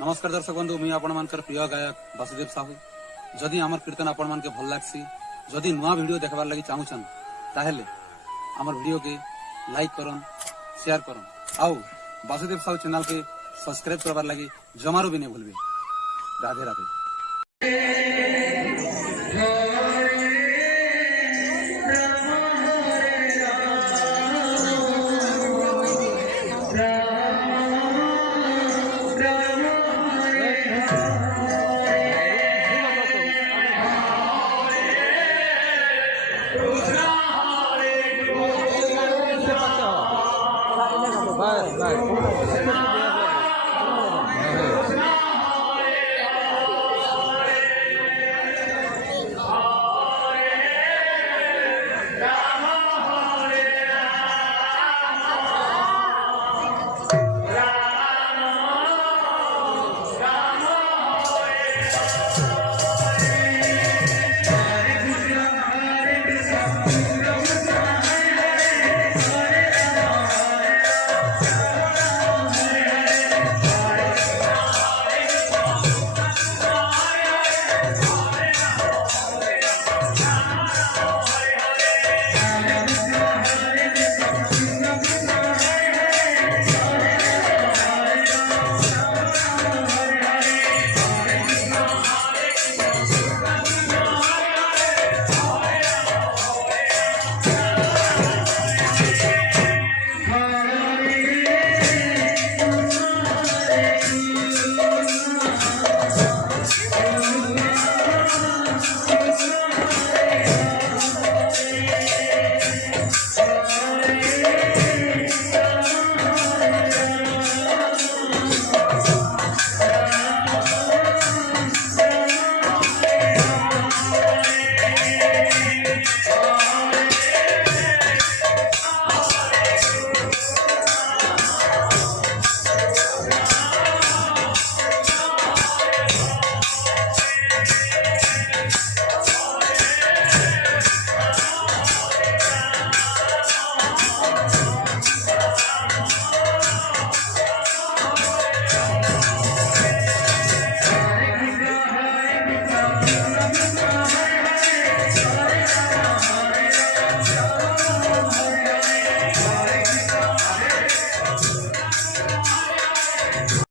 नमस्कार दर्शक बंधु, मुझे आपण मानकर प्रिय गायक वासुदेव साहू। जदि आमर कीर्तन आपण मान के भल लागसी, जदि नुआ वीडियो देखबार लगी चाहूछन ताहेले आमर वीडियो के लाइक करन, शेयर करन, आउ वासुदेव साहू चैनल के सब्सक्राइब करबार लगी जमारो भी नहीं भूलबे। राधे राधे।